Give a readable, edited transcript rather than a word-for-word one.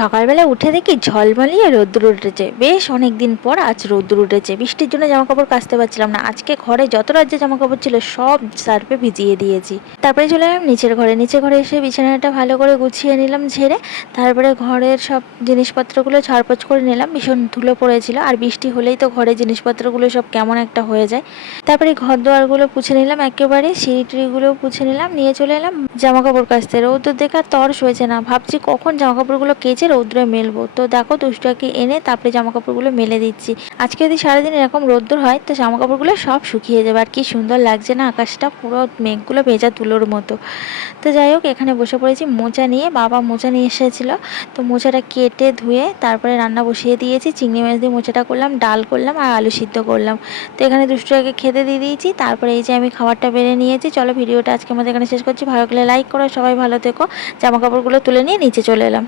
সকালবেলা উঠে দেখি ঝলমলিয়ে রোদ্দুর উঠেছে। বেশ অনেক দিন পর আজ রোদ্দুর উঠেছে। বৃষ্টির জন্য জামাকাপড় কাচতে পারছিলাম না। আজকে ঘরে যত রাজ্যে জামাকাপড় ছিল সব সার্ফে ভিজিয়ে দিয়েছি। তারপরে চলে এলাম নিচের ঘরে। নিচের ঘরে এসে বিছানাটা ভালো করে গুছিয়ে নিলাম ঝেড়ে। তারপরে ঘরের সব জিনিসপত্রগুলো ঝাড়পোছ করে নিলাম। ভীষণ ধুলো পড়েছিল, আর বৃষ্টি হলেই তো ঘরের জিনিসপত্রগুলো সব কেমন একটা হয়ে যায়। তারপরে ঘর দোয়ারগুলো পুছে নিলাম, একেবারে সিঁড়ি টিড়িগুলোও পুছে নিলাম, নিয়ে চলে এলাম জামাকাপড় কাচতে। রোদ্দুর দেখে আর তর সইছে না। ভাবছি কখন জামাকাপড়গুলো কেচে রৌদ্রে মেলবো। তো দেখো দুষ্টুটাকে এনে তারপরে জামাকাপড়গুলো মেলে দিচ্ছি। আজকে যদি সারাদিন এরকম রোদ্দুর হয় তো জামাকাপড়গুলো সব শুকিয়ে যাবে। আর কি সুন্দর লাগছে না আকাশটা, পুরো মেঘগুলো ভেজা তুলোর মতো। তো যাই হোক, এখানে বসে পড়েছি মোচা নিয়ে। বাবা মোচা নিয়ে এসেছিলো, তো মোচাটা কেটে ধুয়ে তারপরে রান্না বসিয়ে দিয়েছি। চিংড়ি মাছ দিয়ে মোচাটা করলাম, ডাল করলাম আর আলু সিদ্ধ করলাম। তো এখানে দুষ্টুটাকে খেতে দিয়ে দিয়েছি। তারপরে এই যে আমি খাবারটা বেড়ে নিয়েছি। চলো ভিডিওটা আজকে আমাদের এখানে শেষ করছি। ভালো লাগলে লাইক করো, সবাই ভালো থেকো। জামাকাপড়গুলো তুলে নিয়ে নিচে চলে এলাম।